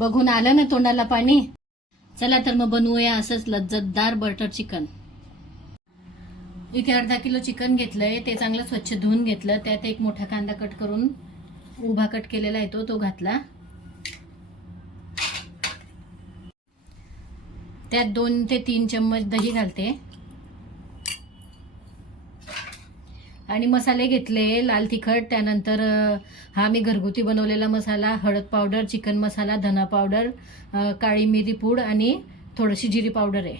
बघून आलं ना तोंडाला पाणी? चला तर मग बनवूया असंच लज्जतदार बटर चिकन. इथे अर्धा किलो चिकन घेतलंय ते चांगलं स्वच्छ धुवून घेतलं. त्यात एक मोठा कांदा कट करून उभा कट केलेला आहे तो तो घातला. त्यात दोन ते तीन चम्मच दही घालते. आणि मसाले घेतले लाल तिखट त्यानंतर हा मी घरगुती बनवलेला मसाला हळद पावडर चिकन मसाला धना पावडर काळी मिरी पूड आणि थोडीशी जिरी पावडर आहे.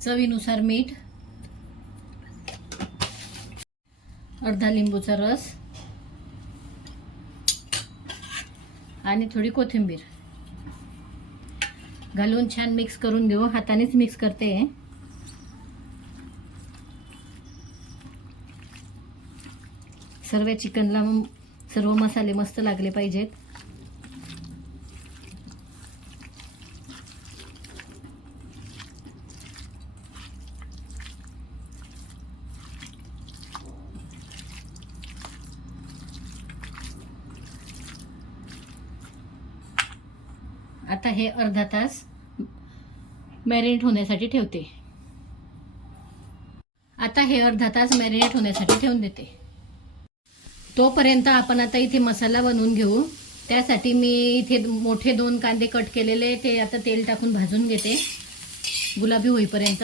चवीनुसार मीठ अर्धा लिंबूचा रस आणि थोडी कोथिंबीर. घालून छान मिक्स करून घेऊ हातानेच मिक्स करते. सर्व चिकनला सर्व मसाले मस्त लागले पाहिजेत. आता हे अर्धा तास मॅरिनेट होण्यासाठी ठेवते. आता हे अर्धा तास मॅरिनेट होण्यासाठी ठेवून देते. तोपर्यंत आपण आता इथे मसाला बनवून घेऊ. त्यासाठी मी इथे मोठे दोन कांदे कट केलेले ते आता तेल टाकून भाजून घेते. गुलाबी होईपर्यंत.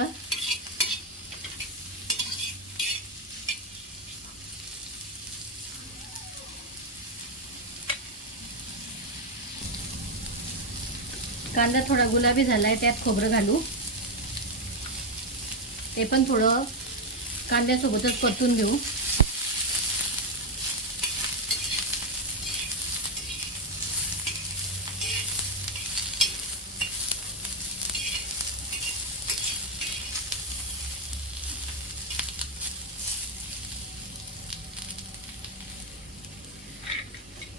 कांदा थोडा गुलाबी झालाय त्यात खोबरं घालू. ते पण थोडं कांद्यासोबतच परतून घेऊ.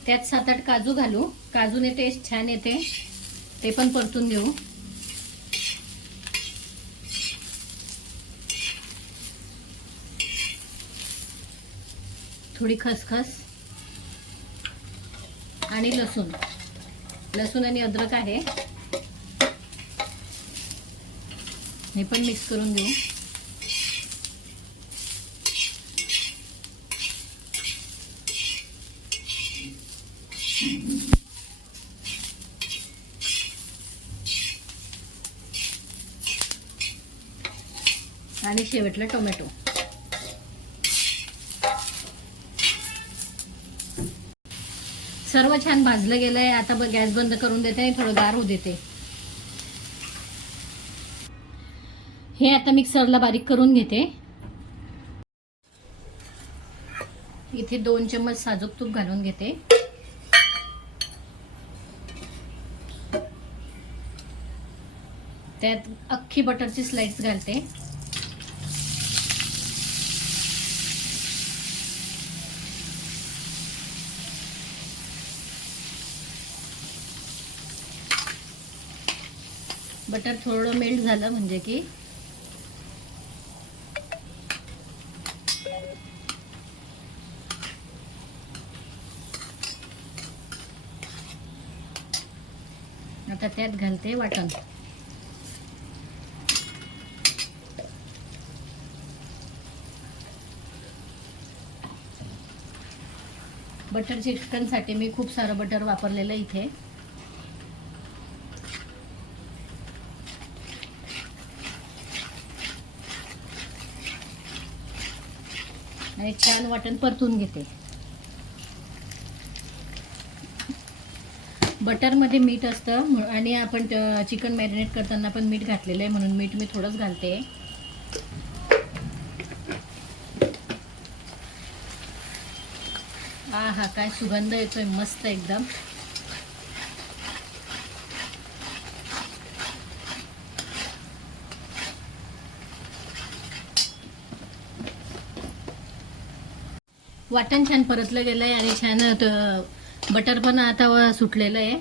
त्यात सात आठ काजू घालू. काजूने टेस्ट छान येते. ते पण परतून घेऊ थोडी खसखस. आणि लसूण. लसूण आणि अद्रक आहे. हे पण मिक्स करून घेऊ आणि शेवटला टोमॅटो. सर्व छान भाजलं गेलंय. आता गॅस बंद करून देते आणि थोडं गार होऊ देते. हे आता मिक्सरला बारीक करून घेते. इथे दोन चम्मच साजूक तूप घालून घेते. त्यात अख्खी बटरची स्लाइस घालते. बटर थोडं मेल्ट झालं म्हणजे की आता त्यात घालते वाटण. बटर चिकनसाठी मी खूप सारं बटर वापरलेलं इथे. आणि छान वाटण परतून घेते. बटरमध्ये मीठ असतं आणि आपण चिकन मॅरिनेट करताना पण मीठ घातलेलं आहे म्हणून मीठ मी थोडंच घालते. हा हा काय सुगंध येतोय मस्त एकदम. वाटण छान परतलं गेलं आहे आणि छान बटर पण आता सुटलेलं आहे.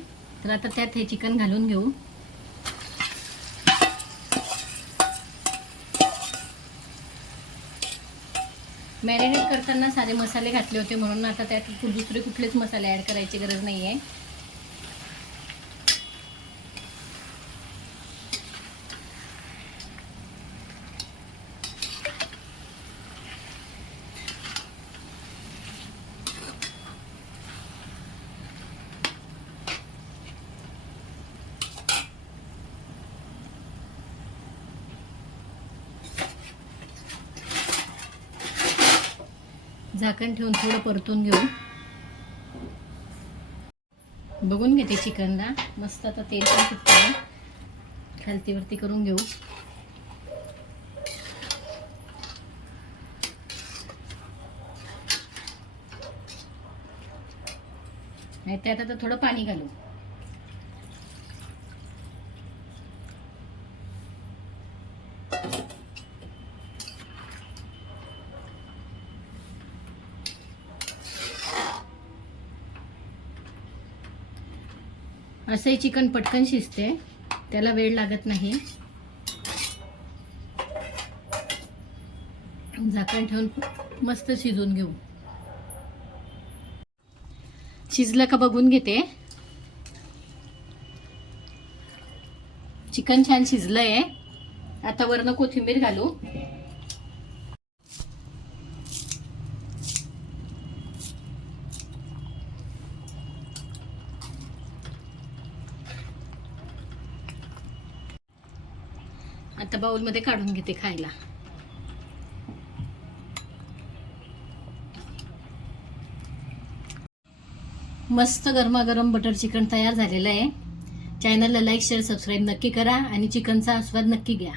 तर आता त्यात हे चिकन घालून घेऊ. मॅरिनेट करताना सारे मसाले घातले होते म्हणून आता त्यात कु- दुसरे कुठलेच मसाले ॲड करायची गरज नाही आहे झाकण ठेवून थोडं परतून घेऊ. बघून घेते चिकनला. मस्त आता तेल पण सुटतं खालती वरती करून घेऊ. नाही त्यात आता थोडं पाणी घालू. असंही चिकन पटकन शिजते. त्याला वेळ लागत नाही. झाकण ठेवून मस्त शिजून घेऊ. शिजलं का बघून घेते. चिकन छान शिजलंय. आता वरनं कोथिंबीर घालू. आता बाऊलमध्ये काढून घेते खायला. मस्त गरमागरम बटर चिकन तयार झालेलं आहे. चॅनलला लाईक शेअर सबस्क्राईब नक्की करा आणि चिकनचा आस्वाद नक्की घ्या.